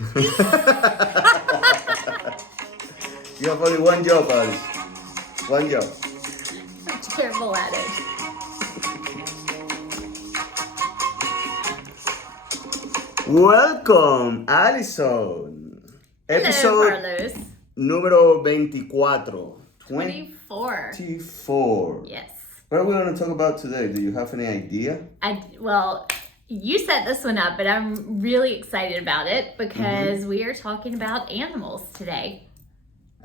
You have only one job, Alice. One job. I'm terrible at it. Welcome, Alison. Hello, Carlos. Número 24. 24. 24. Yes. What are we going to talk about today? Do you have any idea? Well, you set this one up, but I'm really excited about it because we are talking about animals today.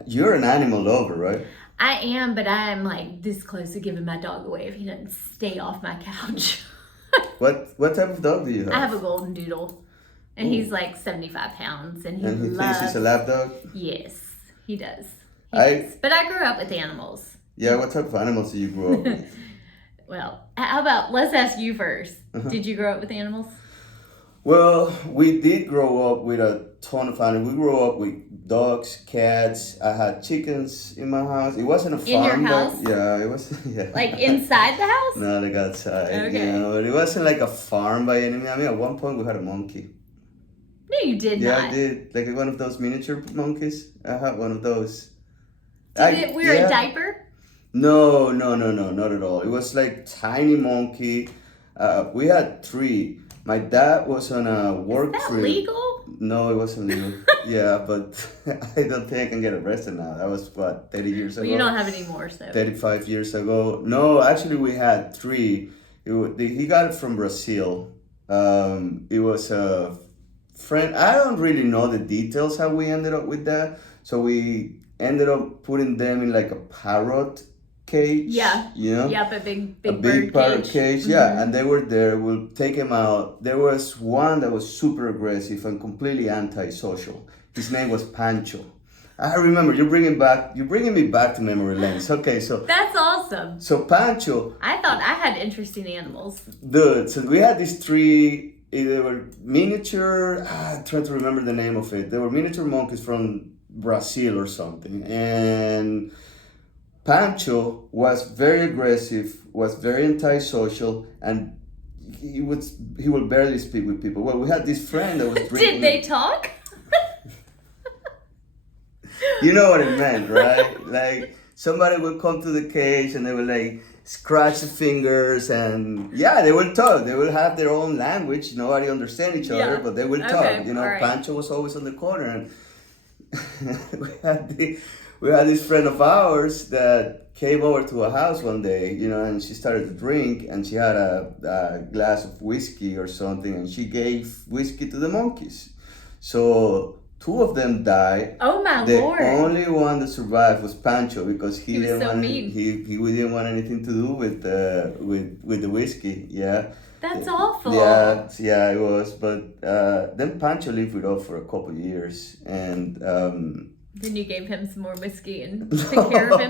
You're an animal lover, right? I am, but I am like this close to giving my dog away if he doesn't stay off my couch. What type of dog do you have? I have a golden doodle, and he's like 75 pounds, and he thinks he's a lap dog? Yes, he does. But I grew up with animals. Yeah, what type of animals do you grow up with? Well, how about, let's ask you first. Did you grow up with animals? Well, we did grow up with a ton of animals. We grew up with dogs, cats. I had chickens in my house. It wasn't a farm. In your house? Yeah, it was. Yeah. Like inside the house? No, like outside. Okay. You know, but it wasn't like a farm by any means. I mean, at one point we had a monkey. No, you did not. Yeah, I did. Like one of those miniature monkeys. I had one of those. Did it wear a diaper? No, not at all. It was like tiny monkey. We had 3. My dad was on a work trip. Is that legal? No, it wasn't legal. Yeah, but I don't think I can get arrested now. That was, 30 years ago? Well, you don't have any more, so. 35 years ago. No, actually we had 3. He got it from Brazil. It was a friend. I don't really know the details how we ended up with that. So we ended up putting them in like a parrot cage. Yeah. You know? Yep, a big big parrot cage. Yeah, and they were there. We'll take them out. There was one that was super aggressive and completely antisocial. His name was Pancho. I remember you're bringing me back to memory lanes. Okay, so that's awesome. So Pancho. I thought I had interesting animals. Dude, so we had these 3. They were miniature. I'm trying to remember the name of it. They were miniature monkeys from Brazil or something, and Pancho was very aggressive, was very antisocial, and he would barely speak with people. Well, we had this friend that was drinking. Did they talk? You know what it meant, right? Like somebody would come to the cage and they would like scratch the fingers, and yeah, they will talk. They will have their own language. Nobody understand each other, but they will talk. You know, right. Pancho was always on the corner, and we had this friend of ours that came over to a house one day, you know, and she started to drink, and she had a glass of whiskey or something, and she gave whiskey to the monkeys. So 2 of them died. Oh my Lord! The only one that survived was Pancho because he was so mean. He didn't want anything to do with the whiskey. Yeah. That's awful. Yeah, it was. But then Pancho lived with us for a couple of years, and then you gave him some more whiskey and took care of him.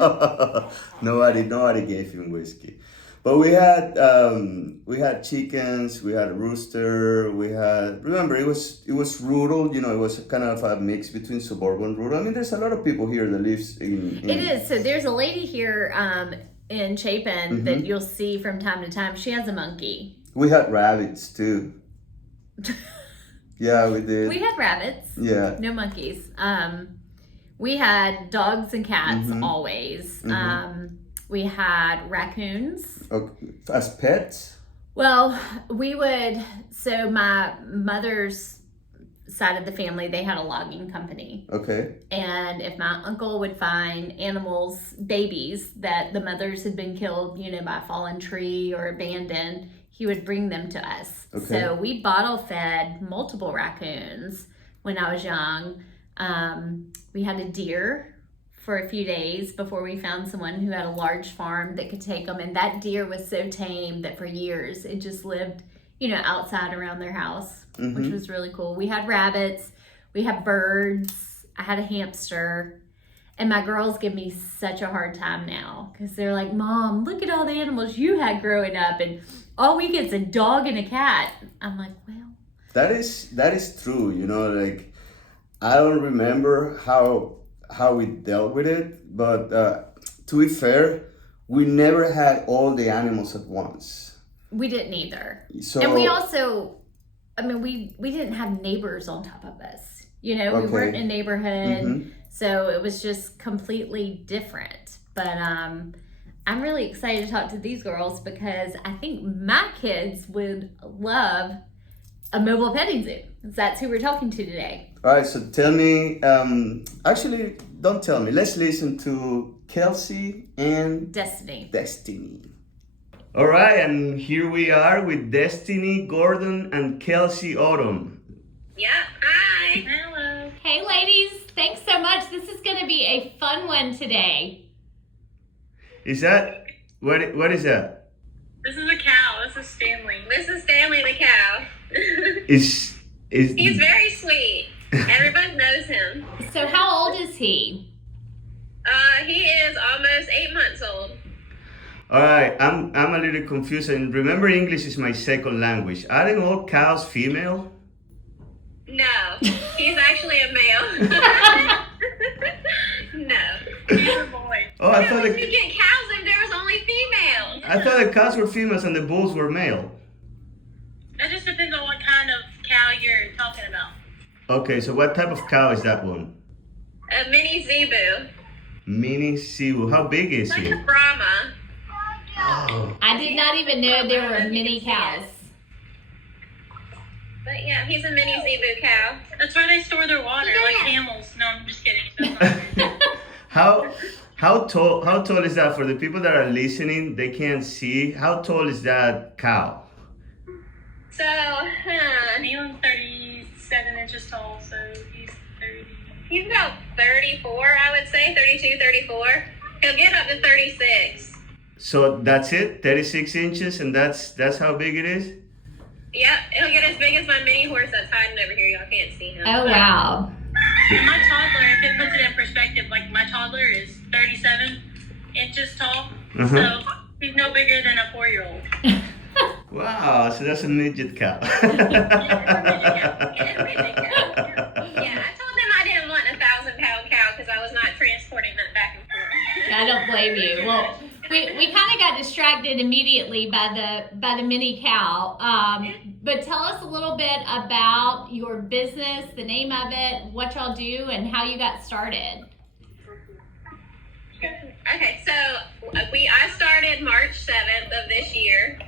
Nobody gave him whiskey. But we had chickens, we had a rooster, remember it was rural, you know, it was kind of a mix between suburban and rural. I mean, there's a lot of people here that lives in It is. So there's a lady here in Chapin that you'll see from time to time. She has a monkey. We had rabbits too. Yeah, we did. We had rabbits. Yeah. No monkeys. We had dogs and cats always. We had raccoons. Okay. As pets? Well, so my mother's side of the family, they had a logging company. Okay. And if my uncle would find animals, babies, that the mothers had been killed, you know, by a fallen tree or abandoned, he would bring them to us. Okay. So we bottle fed multiple raccoons when I was young. We had a deer for a few days before we found someone who had a large farm that could take them. And that deer was so tame that for years it just lived, you know, outside around their house, which was really cool. We had rabbits, we had birds, I had a hamster. And my girls give me such a hard time now because they're like, Mom, look at all the animals you had growing up, and all we get is a dog and a cat. I'm like, well. That is true, you know, like I don't remember how we dealt with it, but to be fair, we never had all the animals at once. We didn't either. So, and we also, I mean, we didn't have neighbors on top of us. We Okay. weren't in a neighborhood, Mhm. so it was just completely different. But I'm really excited to talk to these girls because I think my kids would love a mobile petting zoo. That's who we're talking to today. All right, so tell me, actually, don't tell me. Let's listen to Kelsey and Destiny. Destiny. All right, and here we are with Destiny, Gordon, and Kelsey Odom. Yeah, hi. Hello. Hey ladies, thanks so much. This is going to be a fun one today. Is that, what is that? This is a cow. This is Stanley. This is Stanley the cow. Is He's very sweet. Everybody knows him. So how old is he? He is almost 8 months old. All right, I'm a little confused, and remember English is my second language. Aren't all cows female? No, he's actually a male. No, he's a boy. Oh, I thought you the, get cows if there was only females. I thought the cows were females and the bulls were male. That just depends on what kind of cow you're talking about. Okay, so what type of cow is that one? A mini zebu. Mini Cebu. How big is Like he? a Brahma. Oh. I did not even know there were mini cows. But yeah, he's a mini zebu cow. That's where they store their water, like camels. No, I'm just kidding. How tall is that? For the people that are listening, they can't see. How tall is that cow? So, He's 37 inches tall, so he's 30. he's about 34, I would say, 32, 34. He'll get up to 36. So that's it, 36 inches, and that's how big it is? Yep, he'll get as big as my mini horse that's hiding over here. Y'all can't see him. Oh, wow. And my toddler, if it puts it in perspective, like my toddler is 37 inches tall, so he's no bigger than a 4-year-old. Wow, so that's a midget cow. Yeah, I told them I didn't want a 1,000-pound cow because I was not transporting that back and forth. I don't blame you. Well, we kind of got distracted immediately by the mini cow. But tell us a little bit about your business, the name of it, what y'all do, and how you got started. Okay, so I started March 7th of this year.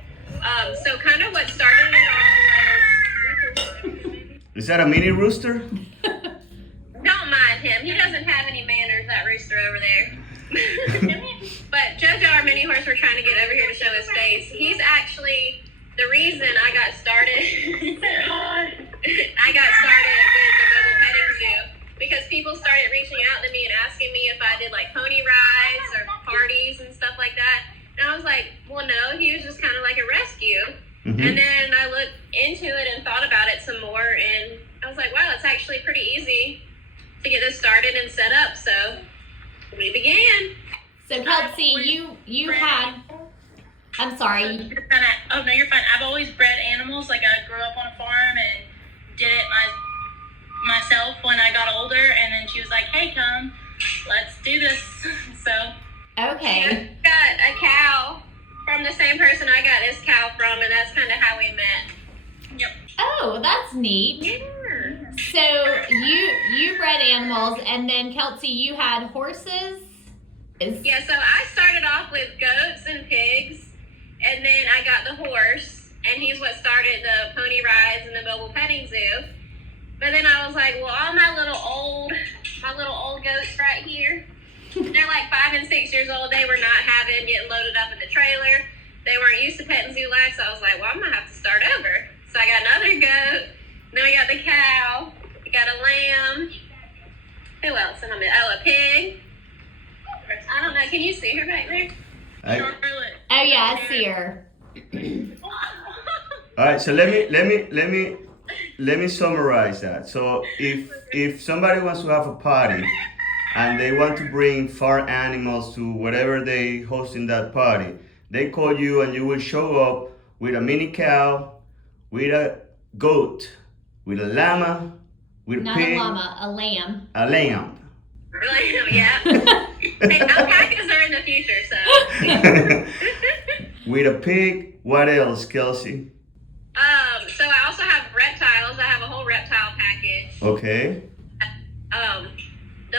So kind of what started it all was... Is that a mini rooster? Don't mind him. He doesn't have any manners, that rooster over there. But JoJo, our mini horse, we're trying to get over here to show his face. He's actually the reason I got started. I got started with the mobile petting zoo because people started reaching out to me and asking me if I did like pony rides or parties and stuff like that. And I was like, well, no, he was just kind of like a rescue. Mm-hmm. And then I looked into it and thought about it some more, and I was like, wow, it's actually pretty easy to get this started and set up. So we began. So Kelsey, you had. I'm sorry. Oh no, you're fine. I've always bred animals. Like I grew up on a farm and did it myself when I got older. And then she was like, "Hey, come, let's do this." So. Okay. I got a cow from the same person I got this cow from, and that's kind of how we met. Yep. Oh, that's neat. Yeah. So you bred animals, and then Kelsey, you had horses. Yeah, so I started off with goats and pigs, and then I got the horse, and he's what started the pony rides and the mobile petting zoo. But then I was like, well, all my little old goats right here, they're like 5 and 6 years old. They were not getting loaded up in the trailer. They weren't used to petting zoo life, so I was like, well, I'm gonna have to start over. So I got another goat. Then I got the cow. I got a lamb. Who else? A pig. I don't know. Can you see her back there? Charlotte. Oh yeah, I see her. All right, so let me summarize that. So if somebody wants to have a party and they want to bring farm animals to whatever they host in that party, they call you and you will show up with a mini cow, with a goat, with a llama, with a Not pig, a llama, a lamb. a lamb. Yeah. Hey, alpacas are in the future, so. With a pig, what else, Kelsey? So I also have reptiles. I have a whole reptile package. Okay.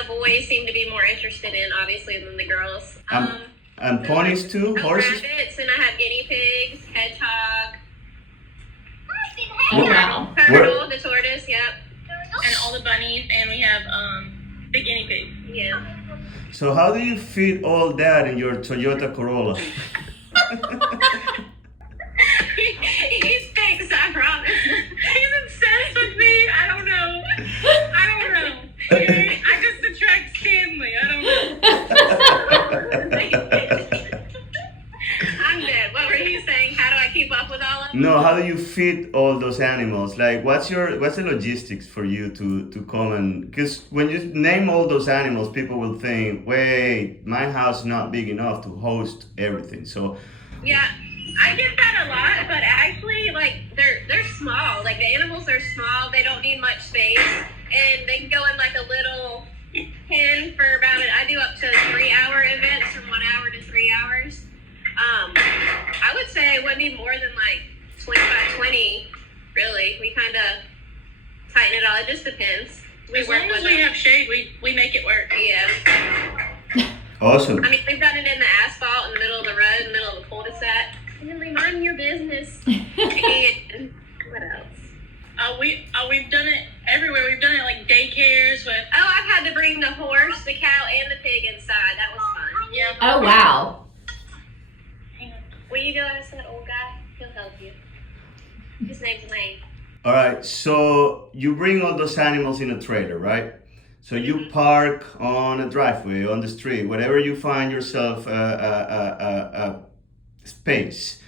boys seem to be more interested in, obviously, than the girls. And ponies too, horses? Rabbits, and I have guinea pigs, hedgehog. Oh, wow. Turtle, the tortoise, yep. And all the bunnies, and we have the guinea pig. Yeah. So how do you fit all that in your Toyota Corolla? He's fixed, I promise. He's obsessed with me. I don't know. I just attract Stanley. I don't know. I'm dead. What were you saying? How do I keep up with all of them? No, how do you feed all those animals? Like, what's the logistics for you to come and, because when you name all those animals, people will think, wait, my house is not big enough to host everything. So yeah, I get that a lot, but actually, like, they're small. Like, the animals are small. They don't need much space, and they can go in like a little pen for about I do up to 3-hour events from 1 hour to 3 hours. I would say it wouldn't be more than like 20 by 20, really. We kind of tighten it all. It just depends. As long as we have shade, we make it work. Yeah. awesome. I mean, we've done it in the asphalt, in the middle of the road, in the middle of the cul-de-sac. And then mind your business. And what else? We've done it everywhere. We've done it like daycares with. Oh, I've had to bring the horse, the cow, and the pig inside. That was fun. Yeah. Oh, wow. Will you go ask that old guy? He'll help you. His name's Lane. All right, so you bring all those animals in a trailer, right? So you park on a driveway, on the street, wherever you find yourself a space.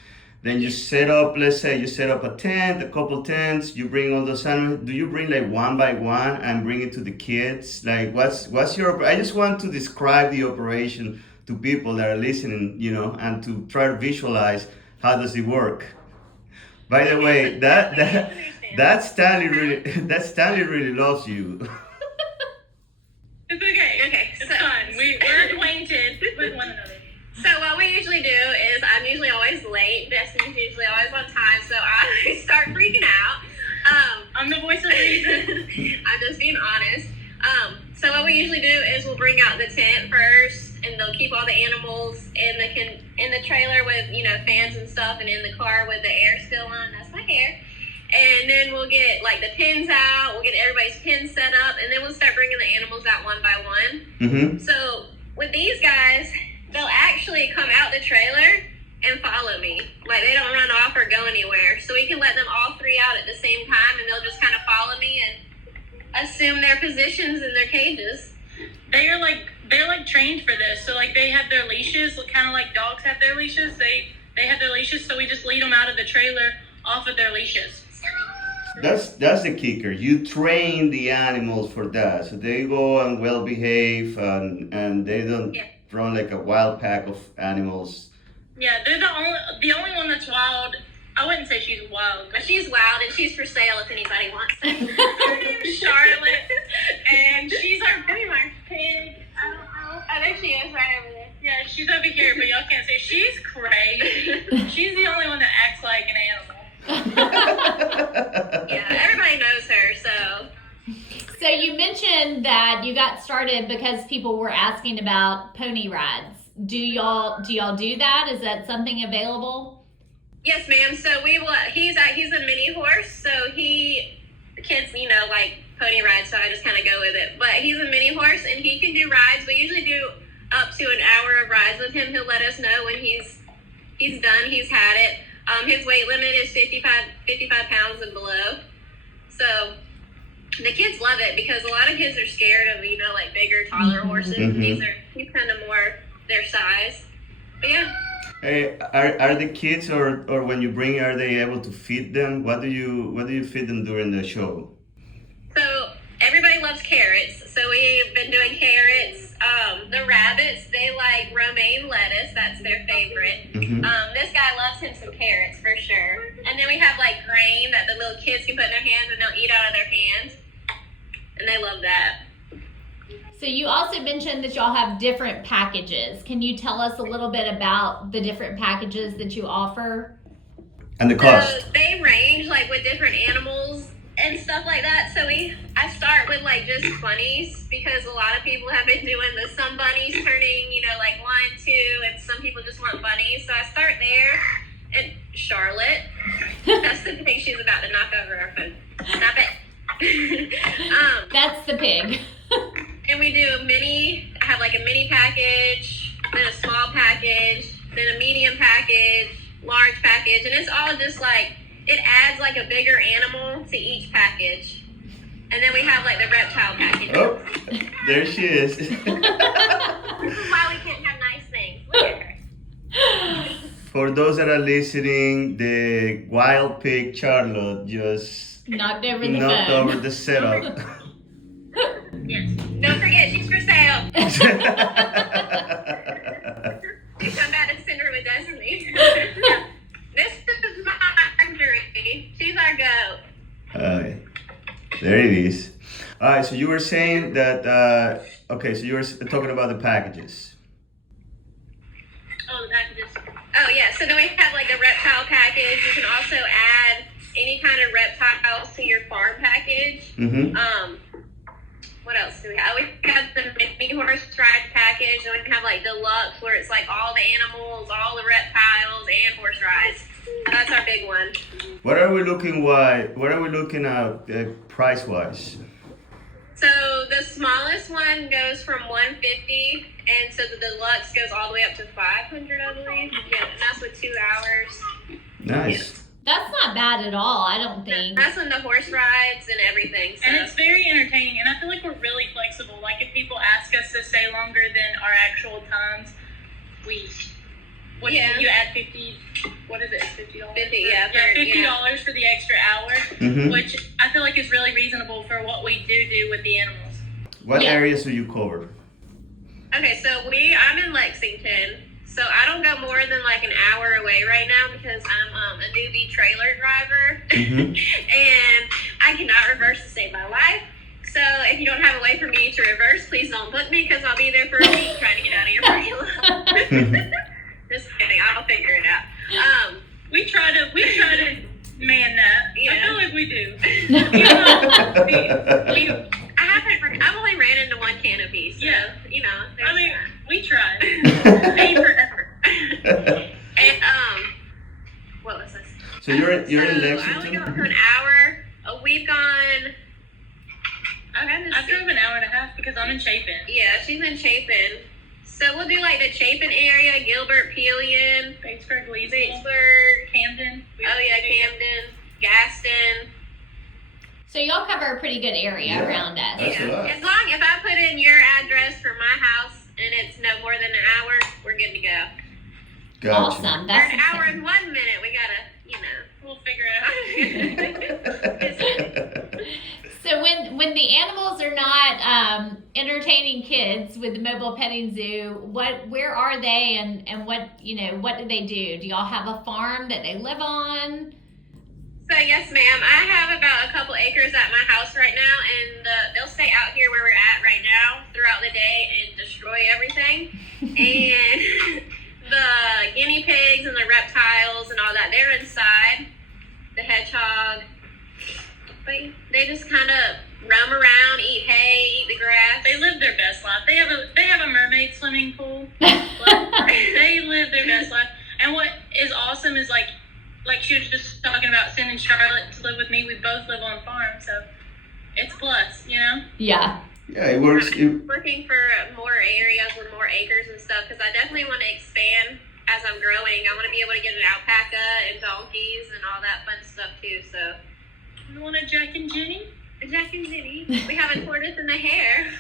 Then you set up, let's say you set up a tent, a couple tents, you bring all those animals. Do you bring like one by one and bring it to the kids? Like what's your, I just want to describe the operation to people that are listening, and to try to visualize how does it work. By the way, that Stanley really loves you. It's okay. Okay, It's so- fun. We're acquainted with one another. So what we usually do is I'm usually always late. Destiny's usually always on time, so I start freaking out. I'm the voice of reason. I'm just being honest. So what we usually do is we'll bring out the tent first, and they'll keep all the animals in the trailer with fans and stuff, and in the car with the air still on. That's my hair. And then we'll get like the pins out. We'll get everybody's pins set up, and then we'll start bringing the animals out one by one. Mm-hmm. So with these guys, they'll actually come out the trailer and follow me. Like, they don't run off or go anywhere. So we can let them all three out at the same time, and they'll just kind of follow me and assume their positions in their cages. They're like trained for this. So like they have their leashes, kind of like dogs have their leashes. They have their leashes, so we just lead them out of the trailer off of their leashes. That's the kicker. You train the animals for that, so they go and well behave, and they don't run like a wild pack of animals. Yeah, they're the only one that's wild. I wouldn't say she's wild, But she's wild, and she's for sale if anybody wants her. her name's Charlotte, and she's our pretty much pig. I don't know. I think she is right over there. Yeah, she's over here, but y'all can't say she's crazy. She's the only one that acts like an animal. Yeah, everybody knows her, so. So you mentioned that you got started because people were asking about pony rides. Do y'all do that? Is that something available? Yes, ma'am. So we will. He's a mini horse, so the kids, like pony rides. So I just kind of go with it. But he's a mini horse, and he can do rides. We usually do up to an hour of rides with him. He'll let us know when he's done. He's had it. His weight limit is 55 pounds and below. So the kids love it because a lot of kids are scared of like bigger, taller horses. Mm-hmm. He's kind of more their size. But yeah. Hey, are the kids or when you bring, are they able to feed them? What do you feed them during the show? So everybody loves carrots. So we've been doing carrots. The rabbits, they like romaine lettuce. That's their favorite. Mm-hmm. This guy loves him some carrots for sure. And then we have like grain that the little kids can put in their hands and they'll eat out of their hands. And they love that. So you also mentioned that y'all have different packages. Can you tell us a little bit about the different packages that you offer? And the cost? So they range like with different animals. and stuff like that. So I start with like just bunnies because a lot of people have been doing the some bunnies turning, like 1, 2, and some people just want bunnies. So I start there. And Charlotte, that's the pig she's about to knock over our phone. Stop it. That's the pig. And we do I have like a mini package, then a small package, then a medium package, large package, and it's all just like, it adds like a bigger animal to each package. And then we have like the reptile package. Oh, there she is. This is why we can't have nice things. Look at her. For those that are listening, the wild pig Charlotte just knocked over the setup. Yes. Don't forget, she's for sale. You come back and send her with Destiny. This is Marjorie. She's our goat. There it is. All right, so you were saying that, so you were talking about the packages. Oh, the packages. Oh, yeah. So then we have like the reptile package. You can also add any kind of reptiles to your farm package. Mm-hmm. What else do we have? We have the mini horse ride package, and we have like deluxe where it's like all the animals, all the reptiles, and horse rides. That's our big one. What are we looking at price wise? So the smallest one goes from $150, and so the deluxe goes all the way up to $500, I believe. Yeah, and that's with 2 hours. Nice. Yeah. That's not bad at all, I don't think. That's on the horse rides and everything. So. And it's very entertaining, and I feel like we're really flexible. Like, if people ask us to stay longer than our actual times, you add 50, what is it, $50? 50, yeah. $50 for the extra hour, which I feel like is really reasonable for what we do with the animals. What areas do you cover? Okay, so I'm in Lexington. So I don't go more than like an hour away right now because I'm a newbie trailer driver. And I cannot reverse to save my life. So if you don't have a way for me to reverse, please don't book me because I'll be there for a week trying to get out of your parking lot. Just kidding, I'll figure it out. We try to man that. Yeah. I feel like we do. I've only ran into one canopy, so we try. Pay for effort. And what was this? So you're in Lexington? I only go for an hour. We've gone. I drove an hour and a half because I'm in Chapin. Yeah, she's in Chapin. So we'll do like the Chapin area, Gilbert, Pelion, Batesburg, Camden. Oh yeah, Camden, Gaston. So y'all cover a pretty good area around us. That's a lot. As long if I put in your address for my house and it's no more than an hour, we're good to go. Gotcha. Awesome. That's an hour and 1 minute. We gotta, we'll figure it out. So when the animals are not entertaining kids with the mobile petting zoo, where are they and what do they do? Do y'all have a farm that they live on? So yes, ma'am. I have about a couple acres at my house right now, and they'll stay out here where we're at right now throughout the day and destroy everything. And the guinea pigs and the reptiles and all that, they're inside. The hedgehog. But they just kind of roam around, eat hay, eat the grass. They live their best life. They have a mermaid swimming pool. They live their best life. And what is awesome is like she was just talking about sending Charlotte to live with me. We both live on farm, so it's plus, Yeah. Yeah, it works. I'm looking for more areas with more acres and stuff because I definitely want to expand as I'm growing. I want to be able to get an alpaca and donkeys and all that fun stuff too. So. You want a Jack and Jenny? A Jack and Jenny. We have a tortoise and a hare.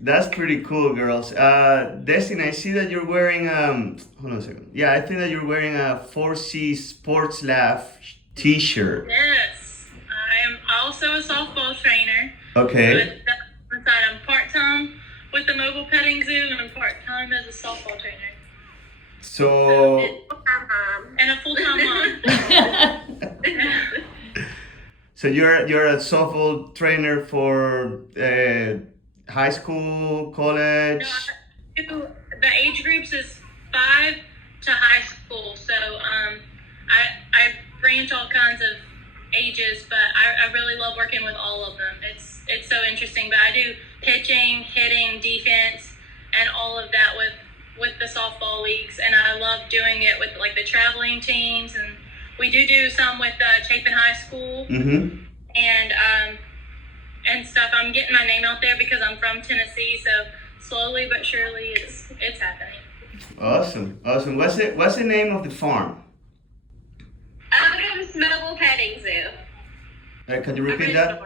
That's pretty cool, girls. Destiny, I see that you're wearing hold on a second. Yeah, I think that you're wearing a 4C Sports Laugh t-shirt. Yes. I am also a softball trainer. Okay. But I'm part-time with the mobile petting zoo and I'm part-time as a softball trainer. So and a full-time mom. So you're a softball trainer for high school, college? No, the age groups is 5 to high school. So ranch all kinds of ages, but I really love working with all of them. It's so interesting. But I do pitching, hitting, defense, and all of that with the softball leagues, and I love doing it with like the traveling teams, and we do some with Chapin High School, and stuff. I'm getting my name out there because I'm from Tennessee, so slowly but surely it's happening. Awesome. What's the name of the farm? Odom's Mobile Petting Zoo. Can you repeat that?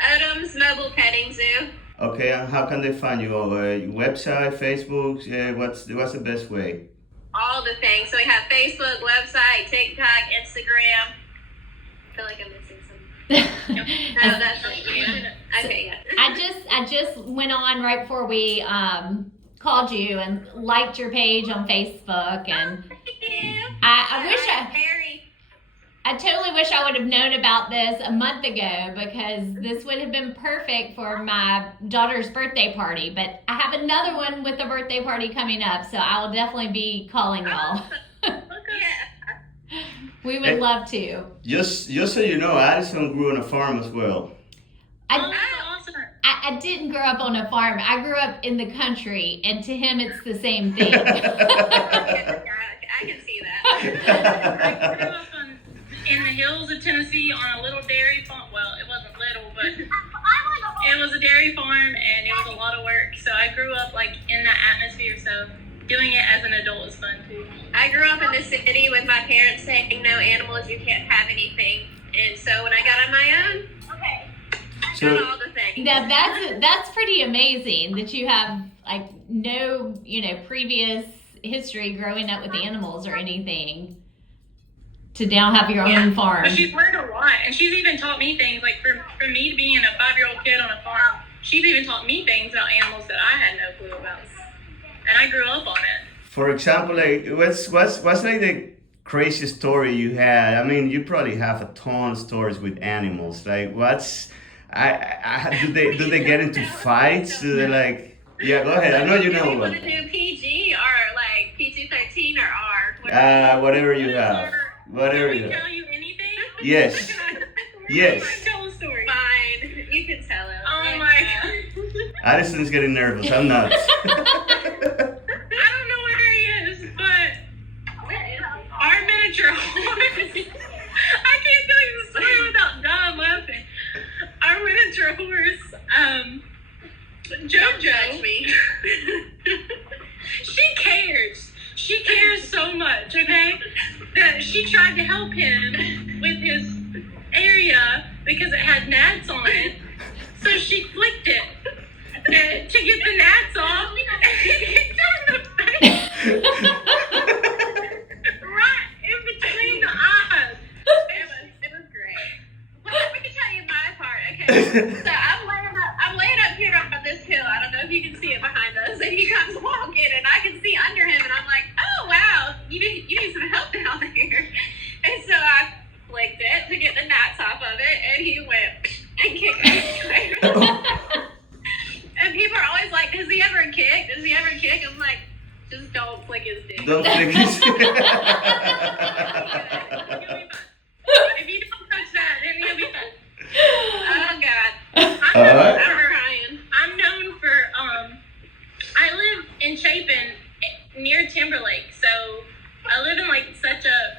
Odom's Mobile Petting Zoo. Okay, and how can they find you? Website, Facebook? What's the best way? All the things. So we have Facebook, website, TikTok, Instagram. I feel like I'm missing something. No, that's it. Okay, yeah. I just went on right before we called you and liked your page on Facebook, and I totally wish I would have known about this a month ago, because this would have been perfect for my daughter's birthday party. But I have another one with a birthday party coming up, so I will definitely be calling y'all. We would love to. Just so you know, Addison grew on a farm as well. I didn't grow up on a farm. I grew up in the country, and to him, it's the same thing. I can see that. I grew up in the hills of Tennessee on a little dairy farm. Well, it wasn't little, but it was a dairy farm, and it was a lot of work. So I grew up like in that atmosphere. So doing it as an adult is fun too. I grew up in the city with my parents saying no animals, you can't have anything. And so when I got on my own, I got all the things. That's pretty amazing that you have like no previous history growing up with animals or anything, to now have your own farm. But she's learned a lot, and she's even taught me things. Like for me being a 5-year-old kid on a farm, she's even taught me things about animals that I had no clue about, and I grew up on it. For example, like what's like the craziest story you had? I mean, you probably have a ton of stories with animals. Like do they get into fights? Do they like? Yeah, go ahead. I know you know one. one. Do you want to do PG or like PG-13 or R? Whatever you have. Whatever you have. Can we tell you anything? Yes. Yes. Tell a story. Fine. You can tell it. Oh my God. Addison's getting nervous. I'm not. I don't know where he is, but our miniature horse. I can't tell you the story without Don laughing. Our miniature horse, JoJo. Me. She cares so much, okay? That she tried to help him with his area because it had gnats on it. So she flicked it to get the gnats off, and he hit her in the face. Right in between the eyes. It was great. Well, let me tell you my part. Okay, so I'm laying up here on this hill. I don't know if you can see it behind us. And he comes walking, and I can see under him, and I'm like, oh wow, you need some help down there. And so I flicked it to get the gnats off of it, and he went and kicked me. And people are always like, does he ever kick? Does he ever kick? I'm like, just don't flick his dick. Don't flick his dick. If you don't touch that, then he'll be fine. Oh God. I'm known for I live in Chapin near Timberlake, so I live in like such a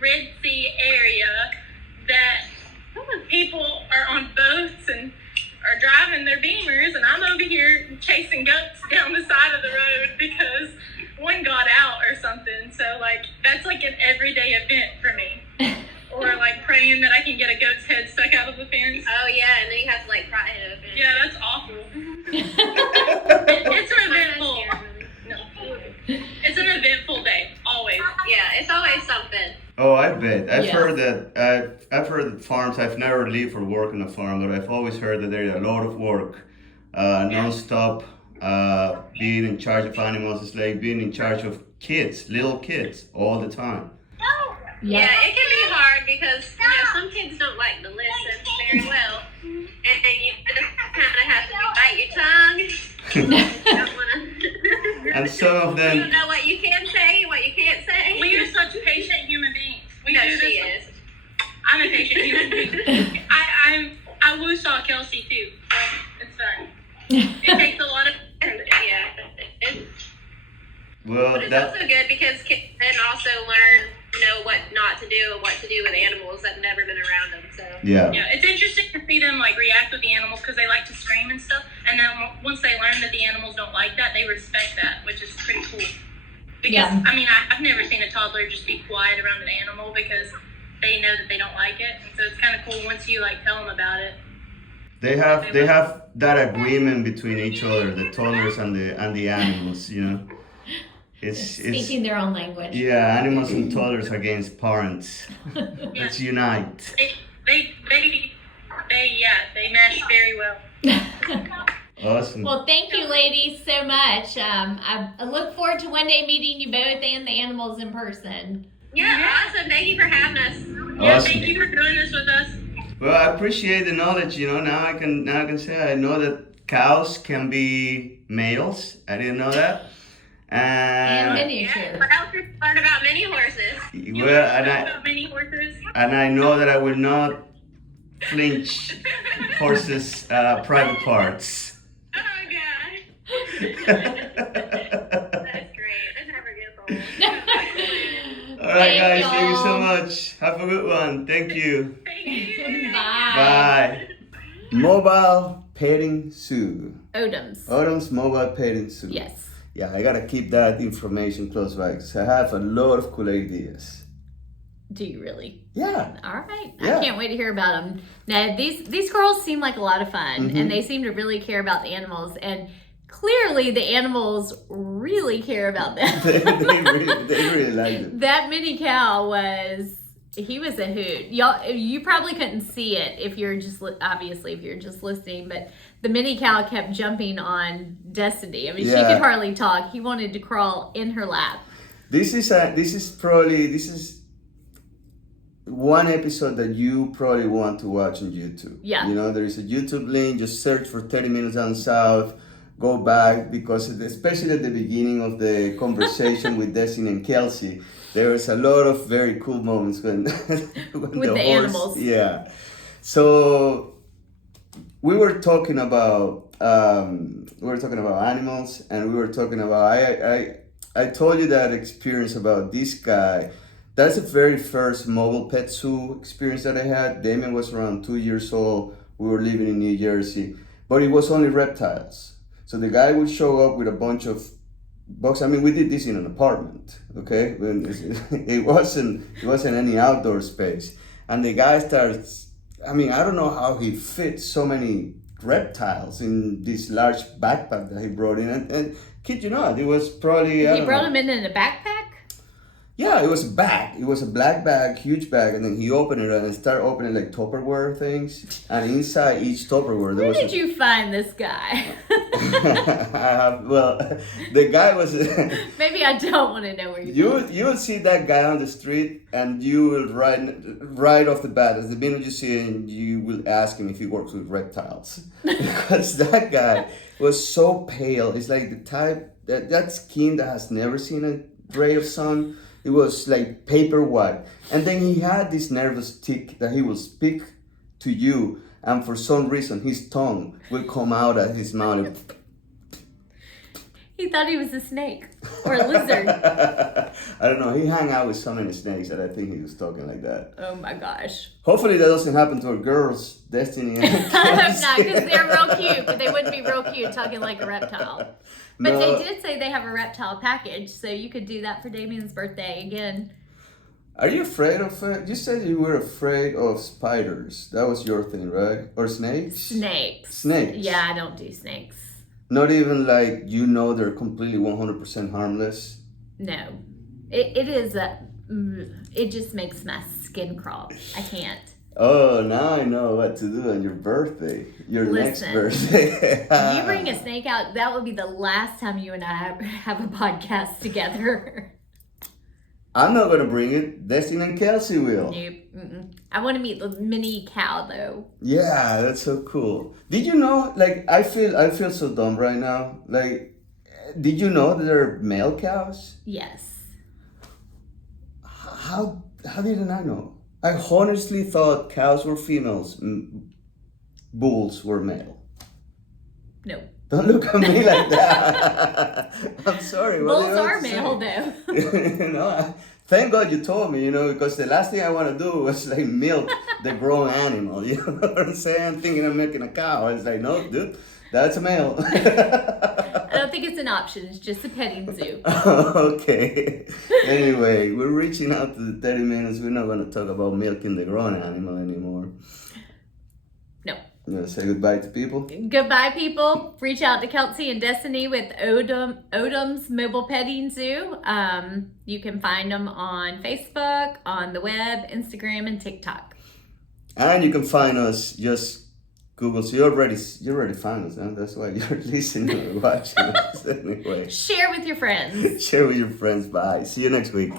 ritzy area that people are on boats and are driving their Beamers, and I'm over here chasing goats down the side of the road because one got out or something. So like that's like an everyday event for me. Or like praying that I can get a goat's head stuck out of the fence. Oh yeah, and then you have to like pry it open. Yeah, that's awful. It's an eventful. It's an eventful day, always. Yeah, it's always something. Oh, I bet. I've heard that. I've heard that farms. I've never lived or worked on a farm, but I've always heard that there's a lot of work, non-stop. Being in charge of animals is like being in charge of kids, little kids, all the time. Yeah, it can be hard because some kids don't like to listen very well, and you just kind of have to bite your tongue. And some of them. You don't know what you can say, what you can't can't say. We are such patient human beings. We No, do this. she is. I'm a patient human being. I woo-saw Kelsey too, so it's fun. It takes a lot of. Yeah. Well, But it's also good because kids then also learn, what not to do and what to do with animals that have never been around them. So yeah. Yeah, it's interesting to see them like react with the animals because they like to scream and stuff. And then once they learn that the animals don't like that, they respect that, which is pretty cool. Because Yeah. I mean, I've never seen a toddler just be quiet around an animal because they know that they don't like it, and so it's kind of cool once you like tell them about it. They have that agreement between each other, the toddlers and the animals. It's Speaking their own language. yeah, animals and toddlers against parents. Let's unite. They mesh very well. Awesome. Well, thank you, ladies, so much. I look forward to one day meeting you both and the animals in person. yeah, awesome. Thank you for having us. Yeah, Awesome. thank you for doing this with us. Well, I appreciate the knowledge. Now I can say I know that cows can be males. I didn't know that. And Yeah, miniature. what else did you learn about mini horses? Well, About mini horses. and I know that I will not flinch horses' private parts. Oh my god. That's great. That never gets old. All right, guys. y'all. Thank you so much. Have a good one. Thank you. Thank you. Bye. Bye. Mobile petting zoo. Odom's. Odom's mobile petting zoo. Yes. Yeah, I gotta keep that information close by because I have a lot of cool ideas. Do you really? Yeah. All right. Yeah. I can't wait to hear about them. Now, these girls seem like a lot of fun, Mhm. and they seem to really care about the animals, and clearly the animals really care about them. they really liked it. That mini cow he was a hoot. Y'all, you probably couldn't see it if you're just obviously if you're just listening, but the mini cow kept jumping on Destiny. I mean, she Yeah. could hardly talk. He wanted to crawl in her lap. This is one episode that you probably want to watch on YouTube. Yeah. There is a YouTube link. Just search for 30 Minutes Down South. Go back because especially at the beginning of the conversation with Destiny and Kelsey, there was a lot of very cool moments when With the animals. Yeah. So we were talking about animals, and we were talking about I told you that experience about this guy. That's the very first mobile pet zoo experience that I had. Damien was around 2 years old. We were living in New Jersey, but it was only reptiles. So the guy would show up with a bunch of boxes. I mean, we did this in an apartment, okay? It wasn't any outdoor space. And the guy starts, I don't know how he fit so many reptiles in this large backpack that he brought in. And kid you not, it was probably, He brought them in a backpack? Yeah, it was a bag. It was a black bag, huge bag, and then he opened it and started opening like Tupperware things. And inside each Tupperware, there Where was. did you find this guy? The guy was. Maybe I don't want to know where You will see that guy on the street, and you will right off the bat, as the minute you see him, you will ask him if he works with reptiles, because that guy was so pale. It's like the type that skin that has never seen a ray of sun. It was like paper white. And then he had this nervous tick that he will speak to you, and for some reason his tongue will come out of his mouth. He thought he was a snake or a lizard. I don't know. He hung out with so many snakes that I think he was talking like that. Oh my gosh. Hopefully that doesn't happen to our girls, Destiny. I hope not, because they're real cute, but they wouldn't be real cute talking like a reptile. But No. they did say they have a reptile package, so you could do that for Damien's birthday again. Are you afraid of you said you were afraid of spiders. That was your thing, right? Or snakes? Snakes. Snakes. Yeah, I don't do snakes. Not even like they're completely 100% harmless. No. It is it just makes my skin crawl. I can't. Oh, now I know what to do on your birthday. Your next Listen, birthday. You bring a snake out, that would be the last time you and I have a podcast together. I'm not gonna bring it. Destiny and Kelsey will. Nope. Mm-mm. I want to meet the mini cow though. Yeah, that's so cool. Did you know? Like, I feel so dumb right now. Like, did you know that there are male cows? Yes. How didn't I know? I honestly thought cows were females, bulls were male. No. Don't look at me like that. I'm sorry. Bulls are male, though. Thank God you told me, because the last thing I want to do was like milk the grown animal. You know what I'm saying? I'm thinking of milking a cow. It's like, no, dude, that's a male. I don't think it's an option. It's just a petting zoo. Okay. Anyway, we're reaching out to the 30 minutes. We're not going to talk about milking the grown animal anymore. No. You want to say goodbye to people? Goodbye, people. Reach out to Kelsey and Destiny with Odom's Mobile Petting Zoo. You can find them on Facebook, on the web, Instagram, and TikTok. And you can find us, just Google. So you already found us, huh? That's why you're listening or watching us anyway. Share with your friends. Share with your friends. Bye. See you next week.